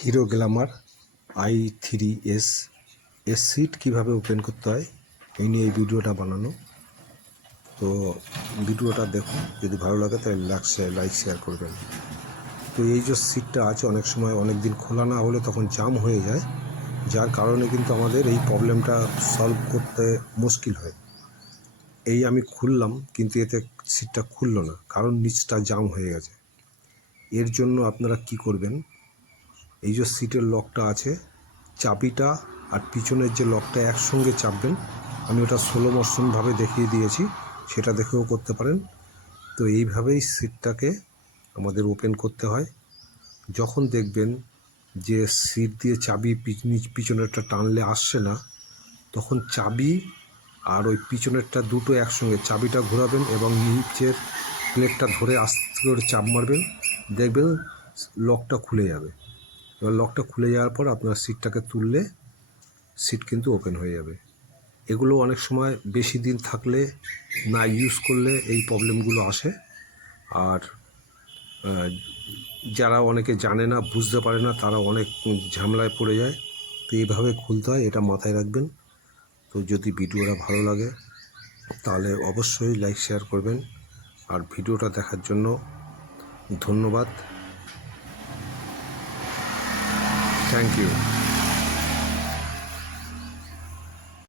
Hero Glamour i3s এর seat কীভাবে open করতে হয় এই নিয়ে এই ভিডিওটা বানানো। তো ভিডিওটা দেখুন, যদি ভালো লাগে তাহলে লাইক শেয়ার করবেন। তো এই যে সিটটা আছে, অনেক সময় অনেক দিন খোলা না হলে তখন জাম হয়ে যায়, যার কারণে কিন্তু আমাদের এই প্রবলেমটা সলভ করতে মুশকিল হয়। এই আমি খুললাম, কিন্তু এতে সিটটা খুললো না, কারণ নিচটা জাম হয়ে গেছে। এর জন্য আপনারা কি করবেন, এই যে সিটের লকটা আছে, চাবিটা আর পিছনের যে লকটা একসঙ্গে চাপবেন। আমি ওটা স্লো মোশনভাবে দেখিয়ে দিয়েছি, সেটা দেখেও করতে পারেন। তো এইভাবেই সিটটাকে আমাদের ওপেন করতে হয়। যখন দেখবেন যে সিট দিয়ে চাবি পিছনেরটা টানলে আসছে না, তখন চাবি আর ওই পিছনেরটা দুটো একসঙ্গে, চাবিটা ঘোরাবেন এবং নিচের প্লেটটা ধরে আস্তে করে চাপ মারবেন, দেখবেন লকটা খুলে যাবে। এবার লকটা খুলে যাওয়ার পর আপনার সিটটাকে তুললে সিট কিন্তু ওপেন হয়ে যাবে। এগুলো অনেক সময় বেশি দিন থাকলে না ইউজ করলে এই প্রবলেমগুলো আসে। আর যারা অনেকে জানে না, বুঝতে পারে না, তারা অনেক ঝামেলায় পড়ে যায়। তো এইভাবে খুলতে হয়, এটা মাথায় রাখবেন। তো যদি ভিডিওটা ভালো লাগে তাহলে অবশ্যই লাইক শেয়ার করবেন। আর ভিডিওটা দেখার জন্য ধন্যবাদ। Thank you.